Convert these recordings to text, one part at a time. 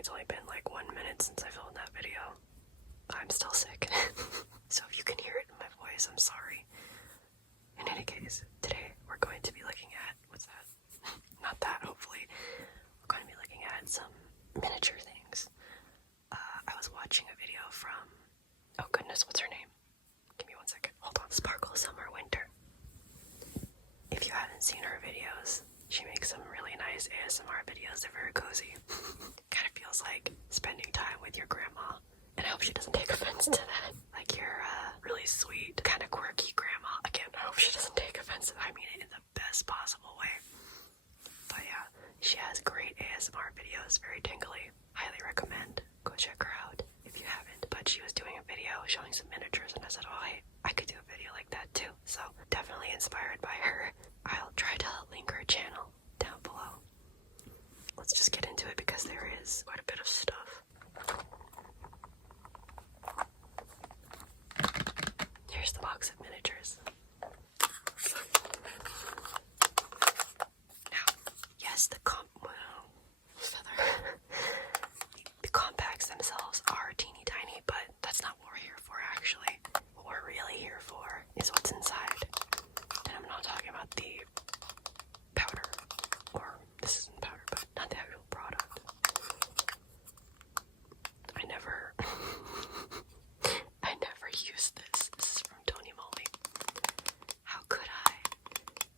it's only been like 1 minute since I filmed that video. I'm still sick. So if you can hear it in my voice, I'm sorry. In any case, today we're going to be looking at, what's that? Not that, hopefully. We're going to be looking at some miniature things. I was watching a video from, oh goodness, what's her name? Give me 1 second. Hold on. Sparkle Summer Winter. If you haven't seen her videos, she makes some really nice ASMR videos. They're very cozy. Kind of feels like spending time with your grandma. And I hope she doesn't take offense to that. Like your really sweet, kind of quirky grandma. Again, I hope she doesn't take offense to that. I mean it in the best possible way. But yeah, she has great ASMR videos, very tingly. Highly recommend. Go check her out if you haven't. But she was doing a video showing some miniatures, and I said, oh, I could do a video like that too. So definitely inspired by her. I'll try to link her channel down below. Let's just get into it because there is quite a bit of stuff. Here's the box of miniatures. Now, yes, the compacts themselves are teeny tiny, but that's not what we're here for actually. What we're really here for is what's inside. And I'm not talking about the powder, or this isn't powder, but not the actual product. I never used this. This is from Tony Moly. How could I?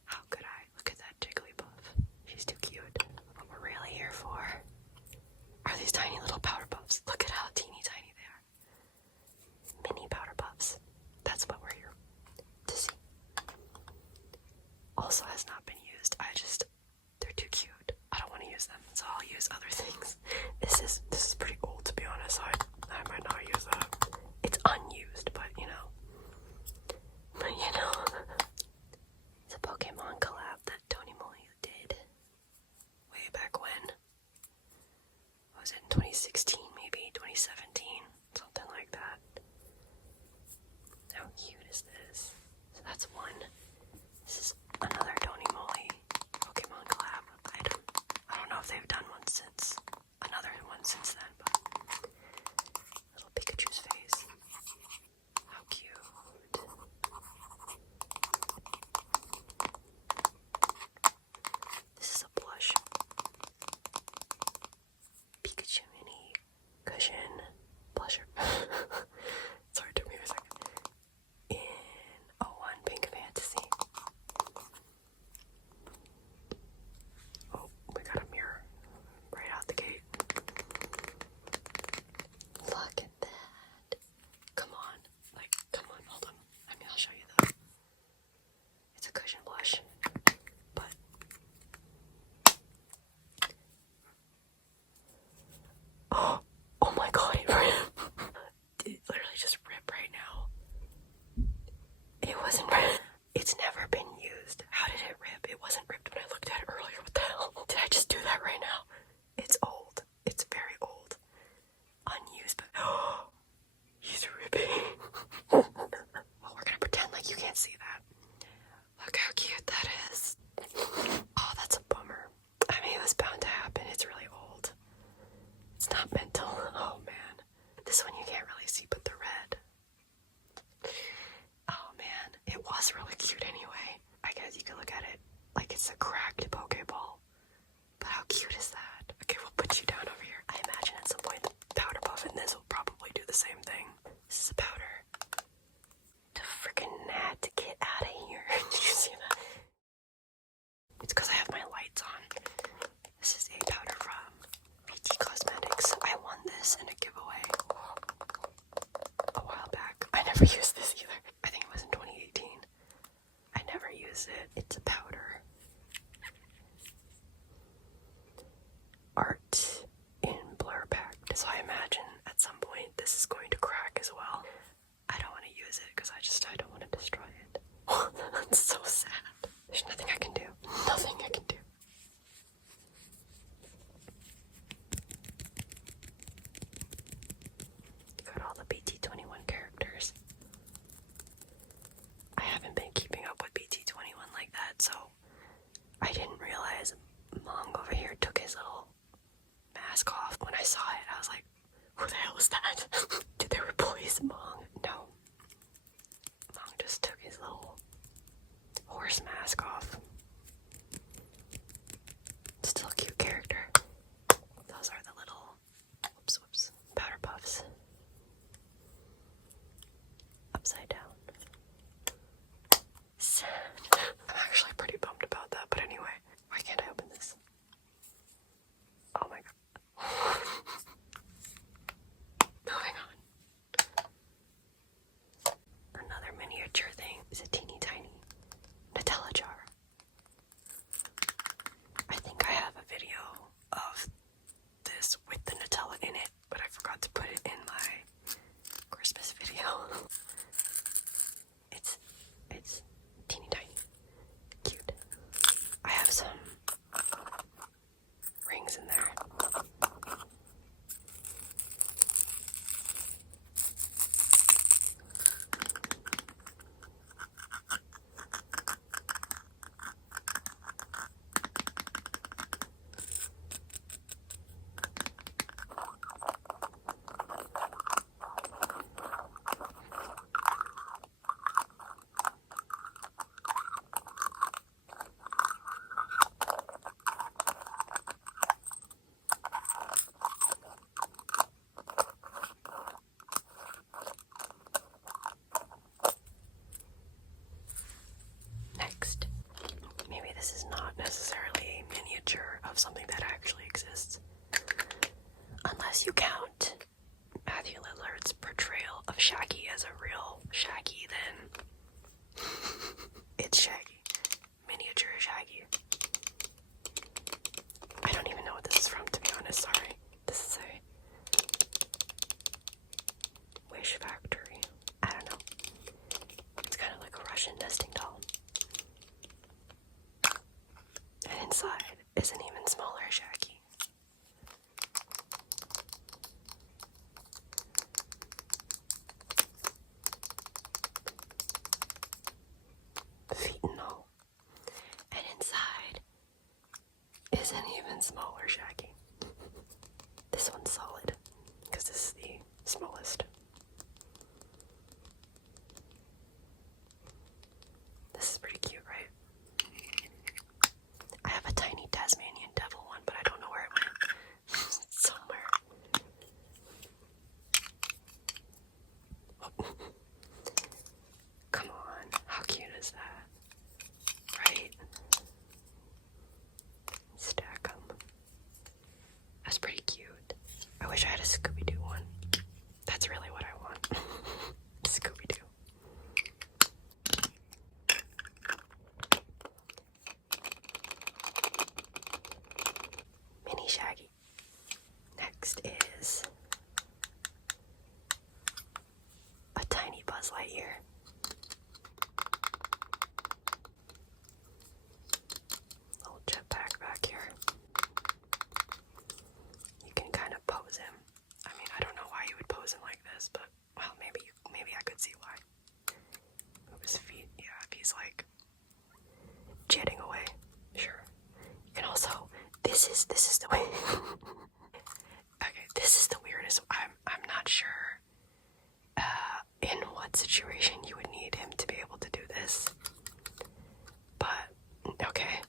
How could I? Look at that Jigglypuff. She's too cute. What we're really here for are these tiny little powder puffs. Look at how teeny tiny they are. Mini powder puffs. That's what we're here to see. Also has not been used. They're too cute. I don't want to use them, so I'll use other things. This is pretty old, to be honest. So I might not use that. It's unused, but you know. It's a Pokemon collab that Tony Moly did way back when. Was it in 2016, maybe 2017, something like that. How cute is this? So that's one. This is another Tony Moly Pokemon collab item. I don't know if they've done another one since then, but little Pikachu's face. How cute. This is a blush. Pikachu mini cushion blusher. Sorry, it took me a second. In 01 Pink Fantasy. Oh, we got a mirror right out the gate. Look at that. Come on. Come on, hold on. I'll show you that. It's a cushion blush, but oh my god, it ripped. It literally just ripped right now. It wasn't ripped. It's never been used. How did it rip? It wasn't ripped when I looked at it earlier. What the hell? Did I just do that right now? It's old. It's very old. Unused, but he's ripping. Well, we're gonna pretend like you can't see that. Look how cute that is. Oh, that's a bummer. I mean, it was bound to happen. It's really old. It's not mental. Oh man. This one you can't really see but the red. Oh man. It was really cute anyway. I guess you could look at it like it's a cracked Pokeball. But how cute is that? Okay, we'll put you down over here. I imagine at some point the powder puff in this will probably do the same thing. This is a powder. The freaking gnat, get out of here. Did you see that? It's because I have my lights on. This is a powder from BT Cosmetics. I won this in a giveaway a while back. I never used this either. I think it was in 2018. I never used it. It's a powder. Art in Blur Pack. So I imagine at some point this is going to crack as well. I don't want to use it because I don't want to destroy it. That's so sad. There's nothing I can do. Nothing I can do. Got all the BT21 characters. I haven't been keeping up with BT21 like that, so I didn't realize Mong over here took his little mask off. when I saw it, I was like, who the hell is that? Did they replace Mong? No. Mong just took his little horse mask off. Still a cute character. Those are the little, whoops, powder puffs. Upside down. Sad. I'm actually pretty bummed about that, but anyway, why can't I open this? Oh my god. Moving on. Another miniature thing is a teeny tiny Nutella jar. I think I have a video of this with the Nutella in it, but I forgot to put it in my Christmas video. It's teeny tiny. Cute. I have some rings in there. Next, maybe this is not necessarily a miniature of something that actually exists. Unless you count Matthew Lillard's portrayal of Shaggy as a real Shaggy, then it's Shaggy. Miniature Shaggy. I don't even know what this is from, to be honest, sorry. This is a Wish Factory. I don't know. It's kind of like a Russian nesting doll. And inside is an even smaller Shaggy. Feet and all. And inside is an even smaller Shaggy. This one's solid, because this is the smallest. This is pretty cute, right? I have a tiny Tasmanian devil one, but I don't know where it went. It's somewhere. Come on, how cute is that? Right? Stack them. That's pretty cute. I wish I had a Scooby-Doo one. That's really what I want. Scooby-Doo. Mini Shaggy. Next is a tiny Buzz Lightyear. Little jetpack back here. You can kind of pose him. I mean, I don't know why you would pose him like this, but well, maybe I could see why. Move his feet. Yeah, if he's like jetting away. Sure. You can also. This is the way. Okay, this is the weirdest. I'm not sure in what situation you would need him to be able to do this, but okay.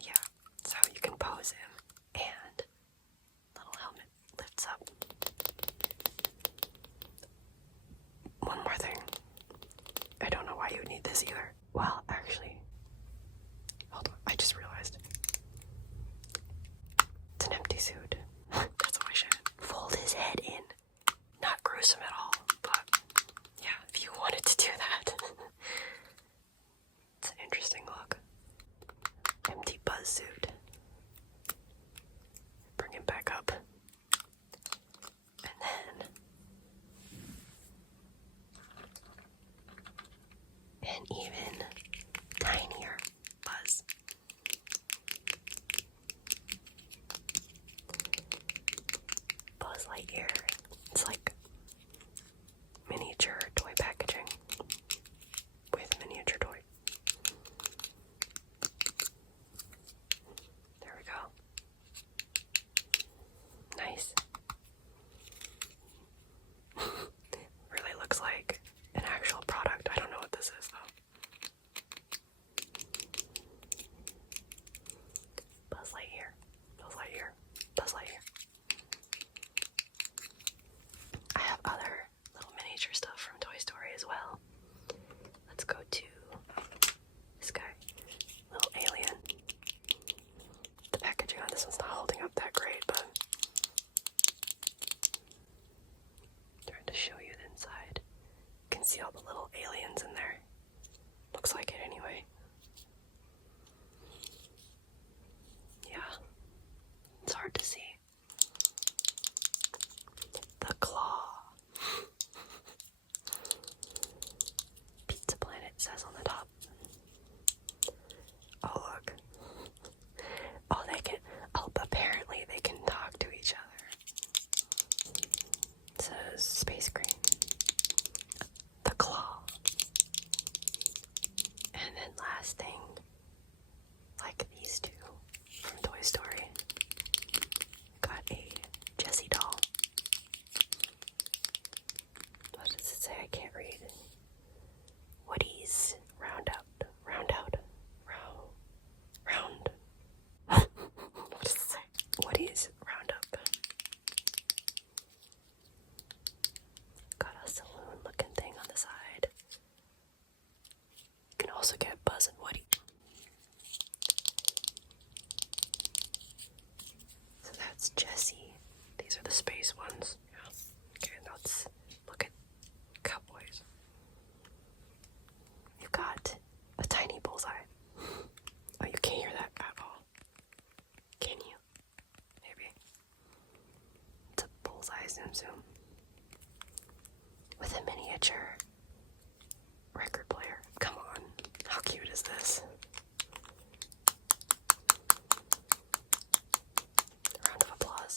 Yeah, so you can pose him, and little helmet lifts up. One more thing. I don't know why you would need this either. Well, actually, hold on. I just realized. It's an empty suit. That's what I should. Fold his head in. Not gruesome at all, but yeah, if you wanted to do that. It's an interesting look. Empty Buzz suit. Bring him back up. And then an even tinier Buzz. Buzz Lightyear. It's like miniature toy packaging with miniature toy. There we go. actual product. I don't know what this is though. Buzz Lightyear. Buzz Lightyear. Buzz Lightyear. I have other little miniature stuff from Toy Story as well. Let's go to this guy. Little alien. The packaging on this one's not holding up that great, but I'm trying to show you the inside. You can see all the little aliens in there. Looks like it anyway. Yeah. It's hard to see. The claw. Pizza Planet says on the top. Oh, look. Oh, they can. Oh, apparently they can talk to each other. It says Space Green. The claw. And then last thing, like these two from Toy Story. Got a Jessie doll. What does it say? I can't read. Woody's round out. What does it say? Woody's Roundup. Got a saloon looking thing on the side. You can also get Buzz and Woody. So that's Jessie. These are the space ones. Yeah. Okay, let's look at Cowboys. You've got a tiny bullseye. Oh, you can't hear that at all. Can you? Maybe. It's a bullseye zoom. With a miniature record player. Come on. How cute is this? Round of applause.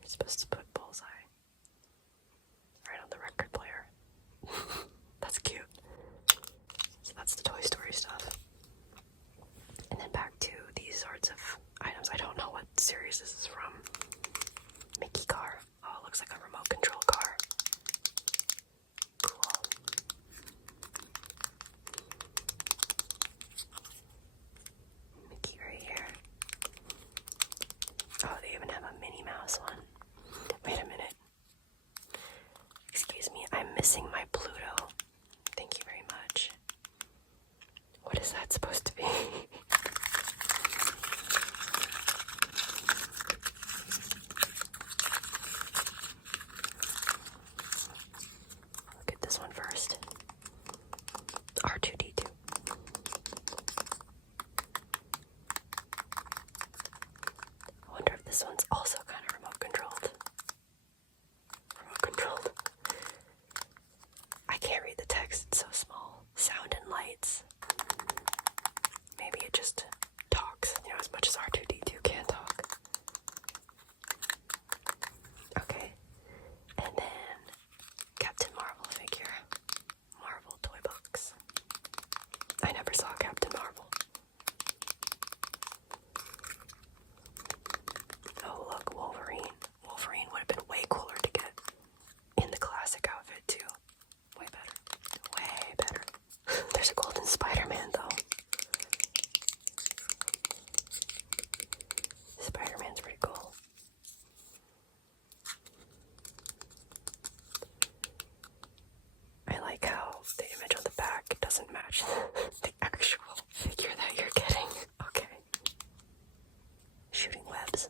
You're supposed to put bullseye right on the record player. That's cute. So that's the Toy Story stuff. And then back to these sorts of items. I don't know what series this is from. Mickey car. Oh, it looks like a remote control car. Cool. Mickey right here. Oh, they even have a Minnie Mouse one. Wait a minute. Excuse me, I'm missing my Pluto. Thank you very much. What is that supposed to be? Look at this one first. R2-D2. I wonder if this one's also kind of remote controlled. I can't read the text, it's so small. Sound and lights. Maybe it just talks, as much as R2-D2 can talk. Okay. And then Captain Marvel figure. Marvel toy box. I never saw Captain Marvel. Oh, look, Wolverine. Wolverine would have been way cooler to get in the classic outfit, too. Way better. Way better. There's a golden Spider-Man, though. Spider-Man's pretty cool. I like how the image on the back doesn't match the actual figure that you're getting. Okay. Shooting webs.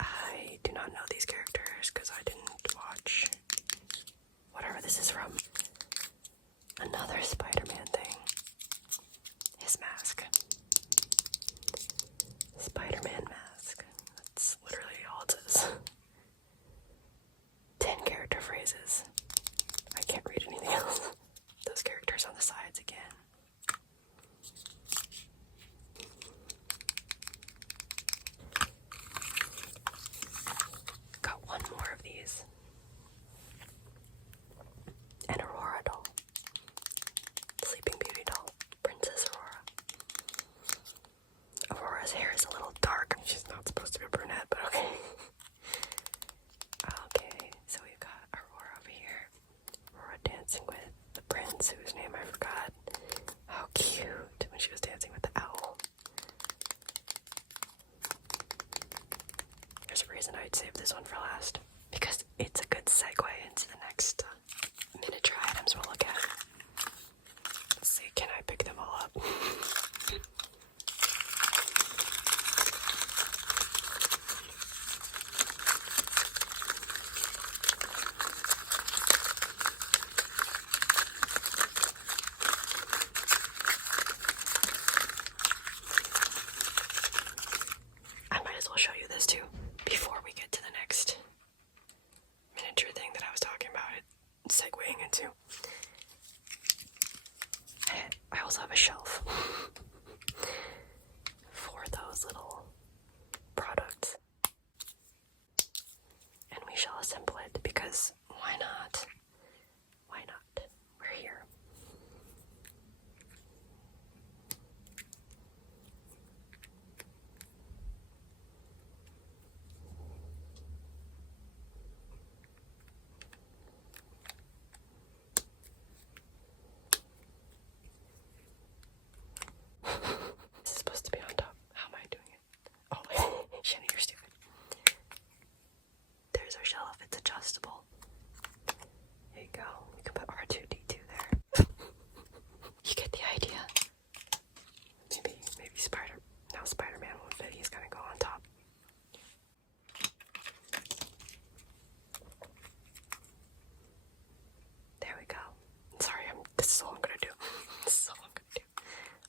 I do not know these characters because I didn't watch whatever this is from. Another Spider-Man thing. His mask. Spider-Man mask. That's literally all it says. 10 character phrases. I can't read anything else. Those characters on the sides again. Got one more of these. An Aurora doll. Sleeping reason I'd save this one for last, because it's a good segue into the next miniature items we'll look at. Let's see, can I pick them all up? I might as well show you this too before we get to the next miniature thing that I was talking about, segueing into. I also have a shelf for those little products, and we shall assemble it because why not? Why not? We're here. This is supposed to be on top. How am I doing it? Oh, Shannon, you're stupid. There's our shelf. It's adjustable. There you go. You can put R2-D2 there. You get the idea. Maybe Spider-Man won't fit. He's gonna go on top. There we go. Sorry, this is all I'm gonna do. This is all I'm gonna do.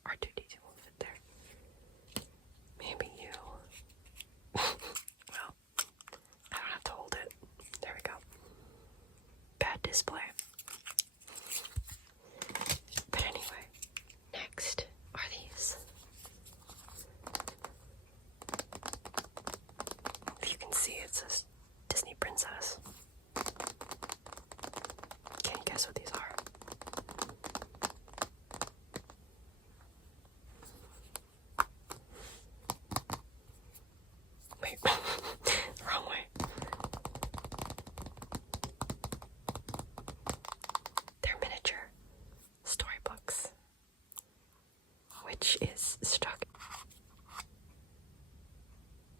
R2-D2 won't fit there. Maybe you. Well, I don't have to hold it. There we go. Bad display. But anyway, next are these. If you can see, it says Disney Princess. Can you guess what these are? Wait, wrong way. They're miniature storybooks, which is struck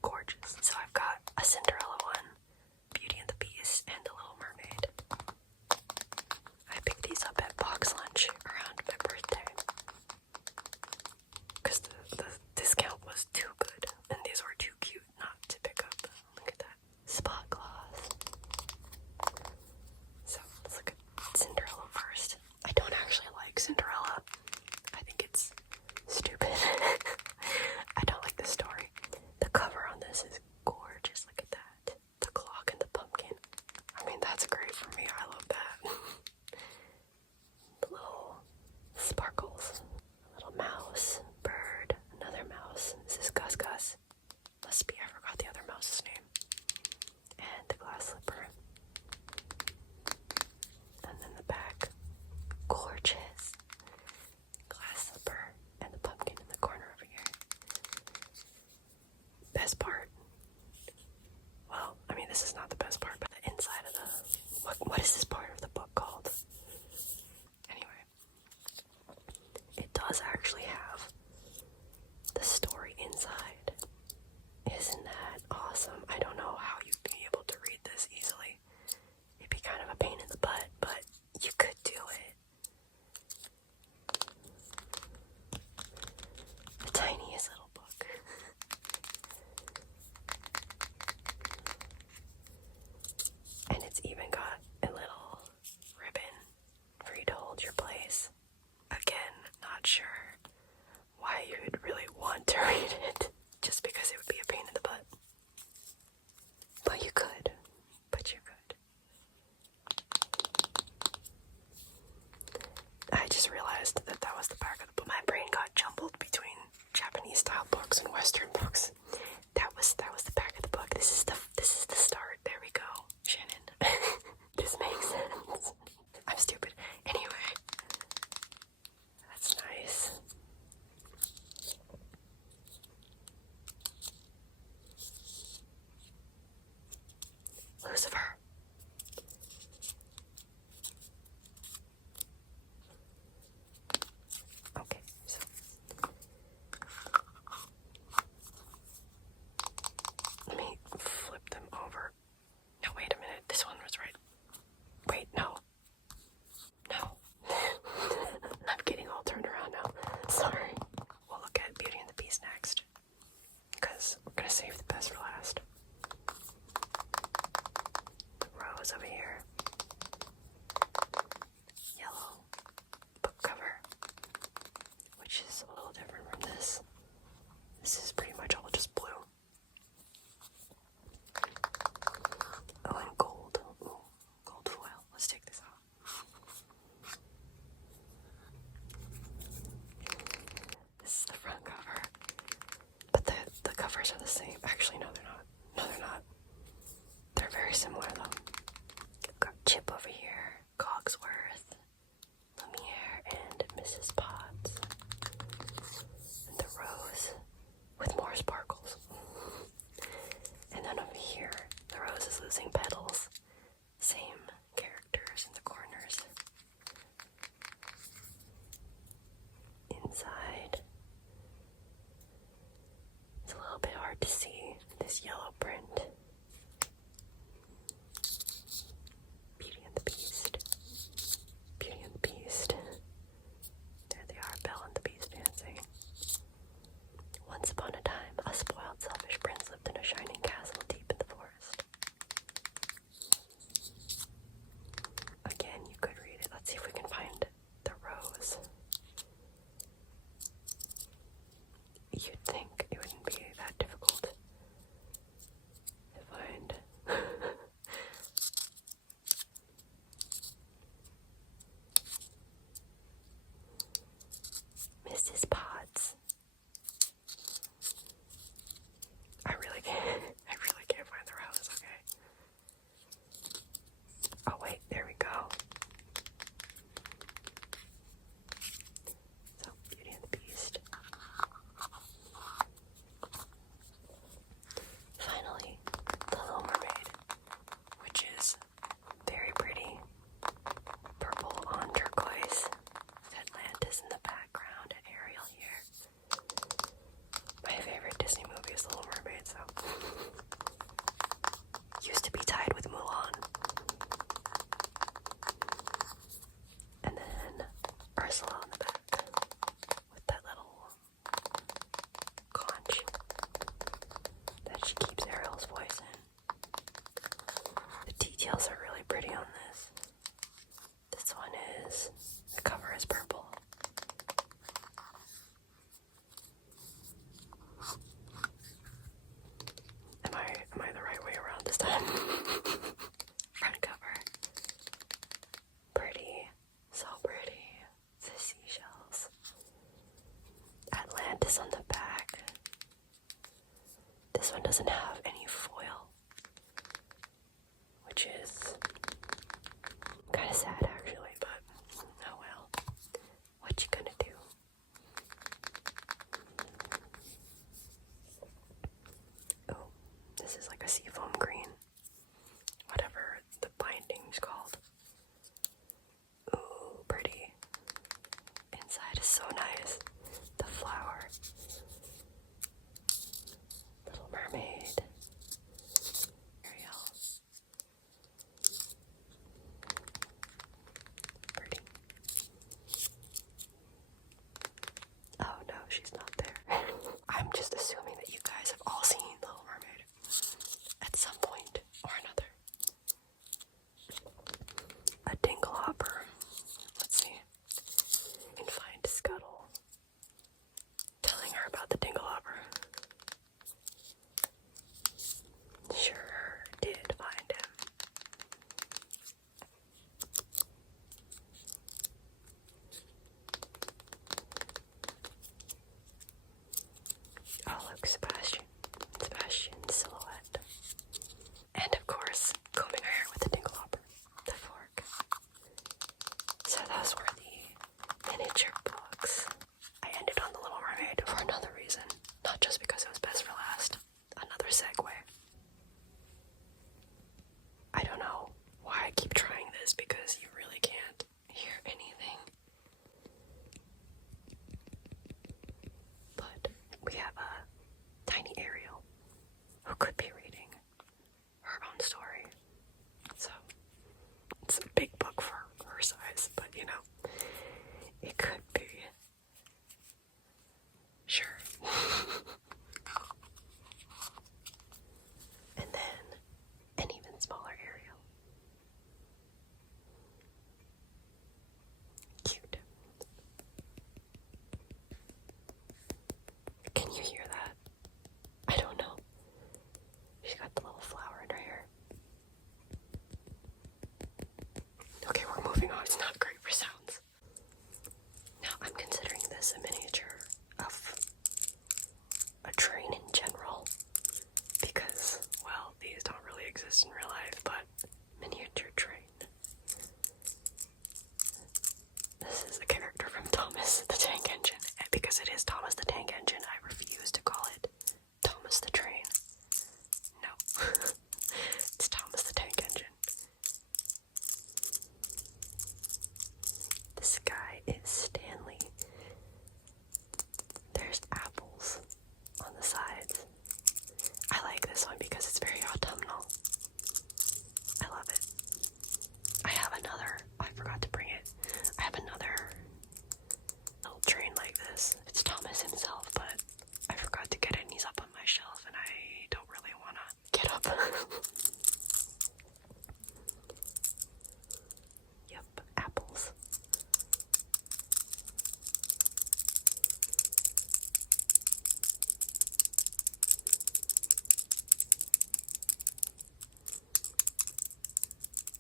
gorgeous. So I've got a Cinderella one, Beauty and the Beast, and The Little Mermaid. I picked these up at Box Lunch around my birthday because the discount was too good, and these were too cute not to pick up. Look at that. Spot gloss. So let's look at Cinderella first. I don't actually like Cinderella. I think it's stupid. I don't like the story. The cover on this is gorgeous. Look at that. The clock and the pumpkin. I mean, that's great for me. I love that. The little sparkles. A little mouse, bird, another mouse. This is Gus Gus. Must be, I forgot the other mouse's name. And the glass slipper. And then the back. Gorgeous. Glass slipper and the pumpkin in the corner over here. Best part. Well, I mean, this is not the best part, but the inside of the... What is this part of the book called? Anyway. It does actually have the story inside. Isn't that awesome? I don't know how you'd be able to read this easily. It'd be kind of a pain in the butt, but you could do it. The tiniest little book. And it's even got a little ribbon for you to hold your place. Again, not sure why you would really want to read it, just because it would be a pain in the butt. But you could. But you could. I just realized that that was the back of the book. My brain got jumbled between Japanese style books and Western books. That was the back of the book. This is the start. There we go, Shannon. This makes sense. I'm stupid. Anyway, that's nice. Lucifer. Okay, so let me flip them opposing petals. Same characters in the corners. Inside, it's a little bit hard to see this yellow print. Beauty and the Beast. Beauty and the Beast. There they are, Belle and the Beast dancing. Once upon a time, a spoiled, selfish prince lived in a shining castle deep in the forest. Again, you could read it. Let's see if we can find the rose. You'd think it wouldn't be that difficult to find. Mrs. Potts. I really can't find the rose, okay. Oh wait, there we go. So, Beauty and the Beast.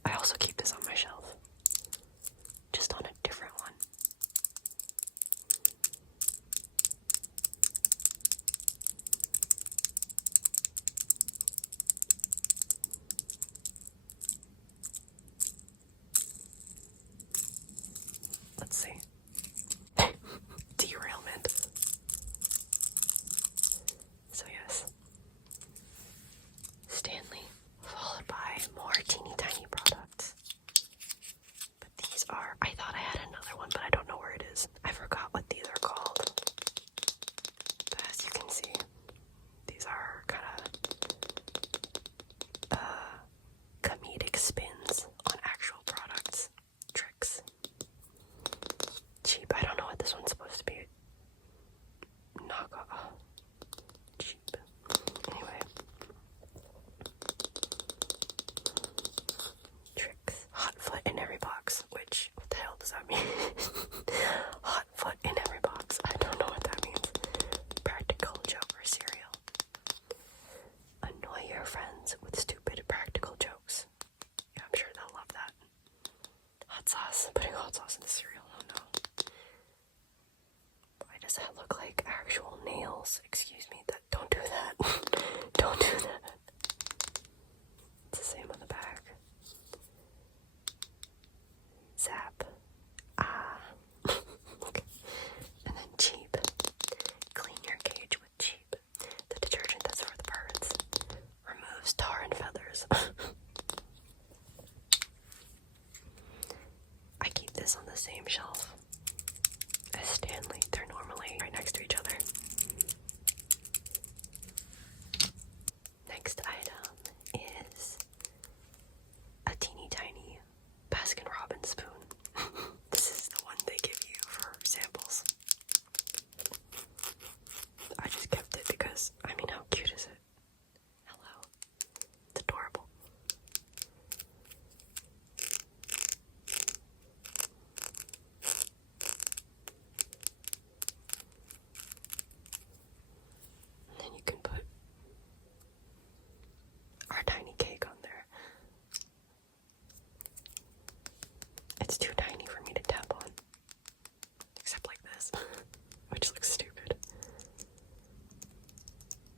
I also keep this on my shelf, just on a different one. Let's see. Derailment. So yes. Stanley, followed by more teeny tiny products. But these are, I thought I had another one, but I don't know where it is. I forgot what these are called. But as you can see, these are kind of comedic spins on actual products. Tricks. Cheap. I don't know what this one's supposed to be. Knockoff. Cheap. Anyway. Tricks. Hot foot in every box. Which, what the hell does that mean? Hot foot in every box. I don't know what that means. Practical joke or cereal. Annoy your friends with stupid practical jokes. Yeah, I'm sure they'll love that. Hot sauce. Putting hot sauce in the cereal. Oh no. Why does that look like actual nails? Excuse me. Don't do that. Don't do that. It's the same on the back. Zap. Ah. Okay. And then cheap. Clean your cage with cheap. The detergent that's for the birds. Removes tar and feathers. I keep this on the same shelf as Stanley. They're normally right next to each other. Next item is a teeny tiny Baskin-Robbins spoon. This is the one they give you for samples. I just kept it because, I mean, how cute is it? Hello. It's adorable. And then you can put our tiny cake on there. It's too tiny for me to tap on. Except like this, which looks stupid.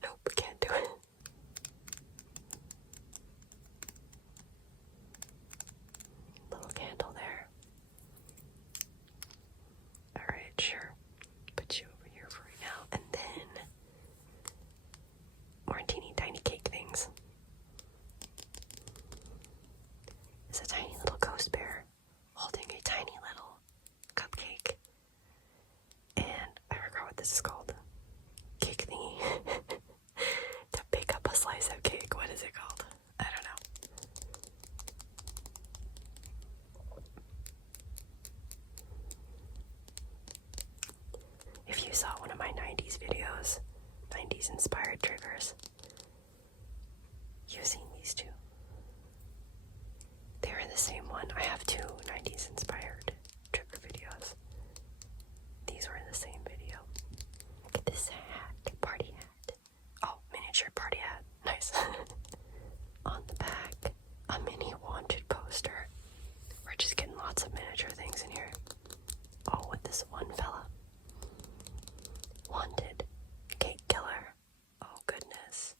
Nope, can't do it. Little candle there. Alright, sure. Put you over here for right now. And then more teeny tiny cake things. It's a tiny little ghost bear holding a tiny little cupcake. And I forgot what this is called. Cake thingy. To pick up a slice of cake. What is it called? I don't know. If you saw one of my 90s videos, 90s inspired triggers, you've seen these two. They were the same one. I have two 90s inspired trigger videos. These were in the same video. Look at this hat. Party hat. Oh, miniature party hat. Nice. On the back, a mini wanted poster. We're just getting lots of miniature things in here. Oh, with this one fella. Wanted. Cake killer. Oh, goodness.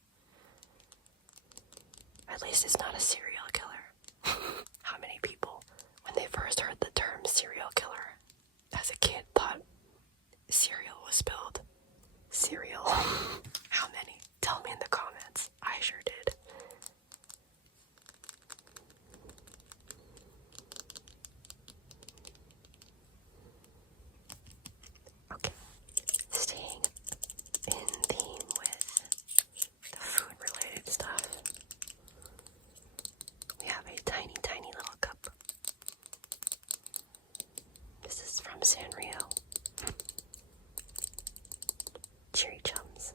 At least it's not a serial killer. How many people, when they first heard the term serial killer, as a kid thought cereal was spelled cereal? How many? Tell me in the comments. I sure did. Okay. Staying in theme with the food-related stuff, we have a tiny, tiny little cup. This is from Sanrio. Cherry Chums.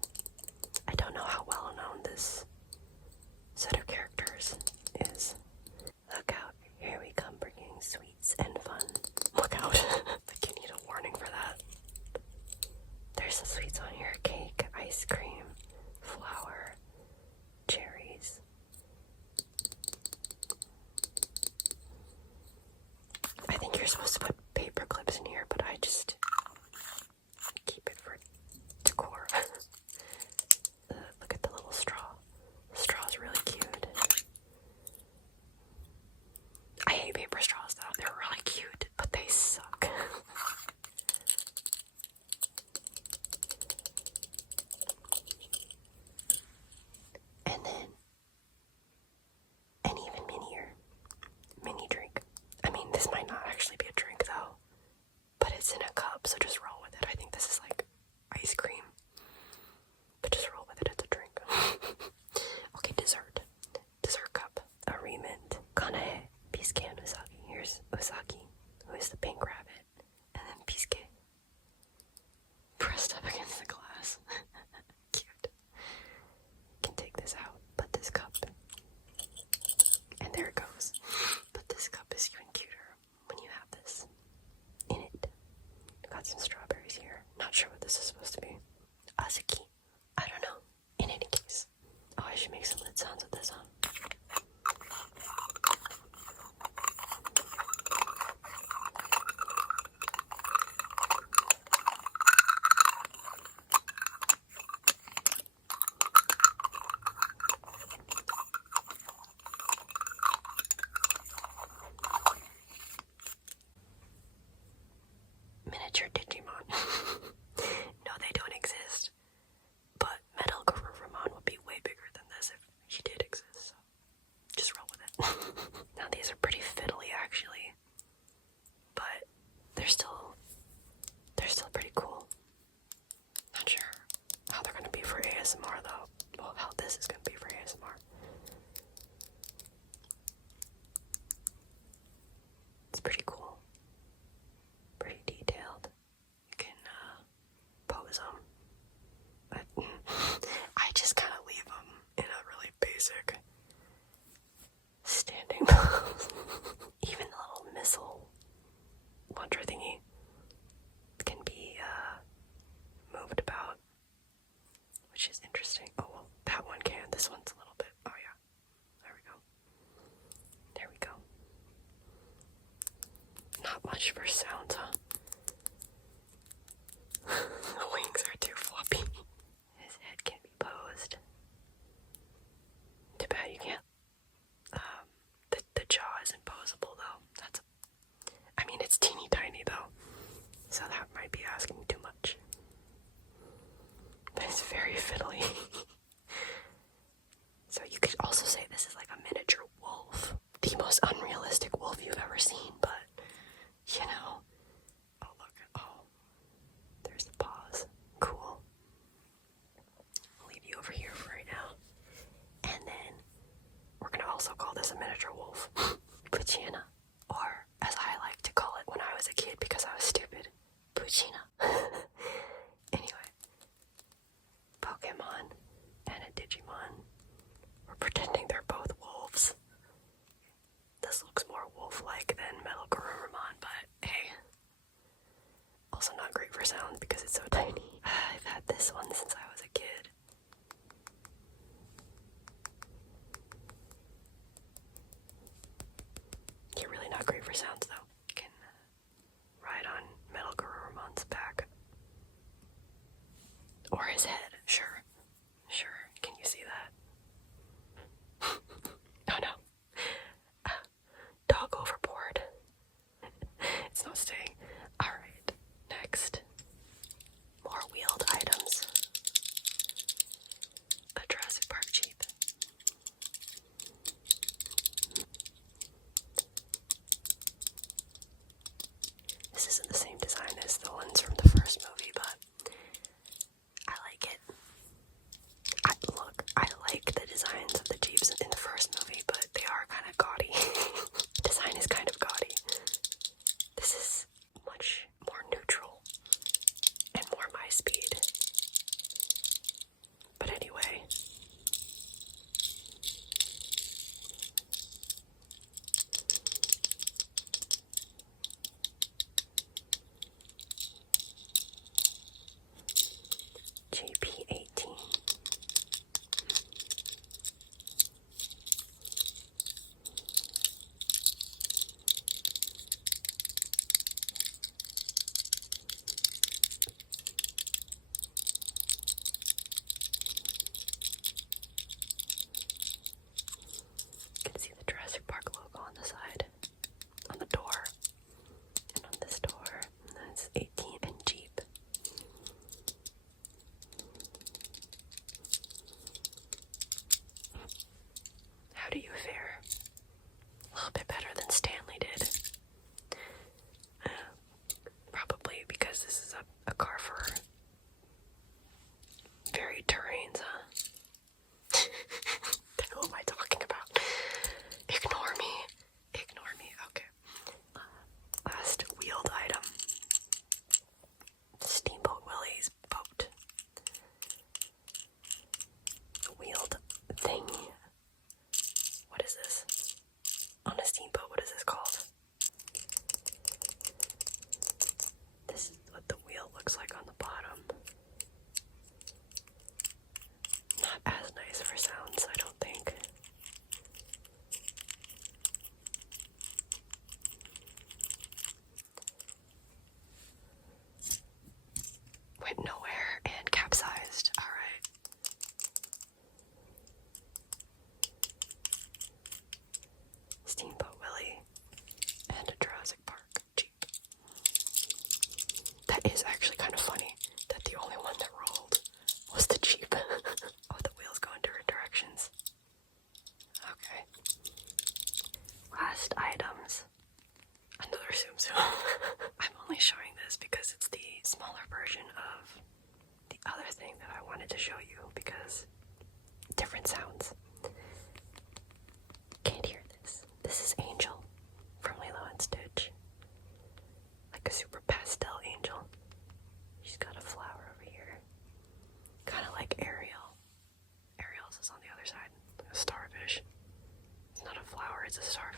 there's Usagi, who is the pink rabbit, and then Pisuke, pressed up against the glass. Cute. Can take this out, put this cup, and there it goes. But this cup is even cuter when you have this in it. Got some strawberries here. Not sure what this is supposed to be. Azuki. I don't know. In any case. Oh, I should make some lid sounds with this on. Miniature Digimon. No, they don't exist. But Metal Garurumon would be way bigger than this if he did exist, so just roll with it. Now these are pretty fiddly actually, but they're still pretty cool. Not sure how they're gonna be for ASMR though. Well, how this is gonna be for ASMR. It's pretty cool. Pretty detailed. You can pose them. But I just kind of leave them in a really basic standing pose. Even the little missile launcher thingy can be moved about, which is interesting. Oh, well, that one can. This one's a little bit. Oh, yeah. There we go. There we go. Not much for sounds, huh? The wings are too floppy. His head can be posed. Too bad you can't. The jaw isn't posable though. I mean, it's teeny tiny though, so that might be asking too much. But it's very fiddly. So you could also say this is like a miniature wolf. The most unrealistic wolf you've ever seen, but you know. Oh, look. Oh, there's the paws. Cool. I'll leave you over here for right now. And then we're gonna also call this a miniature wolf. Puchina. Or, as I like to call it when I was a kid because I was stupid, Puchina. Anyway. Pokemon and a Digimon. We're pretending they're both wolves. This looks more wolf-like than Metal Garurumon, but hey. Also not great for sound because it's so tiny. I've had this one since I was a kid. Here to show you because different sounds. Can't hear this. This is Angel from Lilo and Stitch. Like a super pastel angel. She's got a flower over here. Kind of like Ariel. Ariel's is on the other side. Like a starfish. It's not a flower, it's a starfish.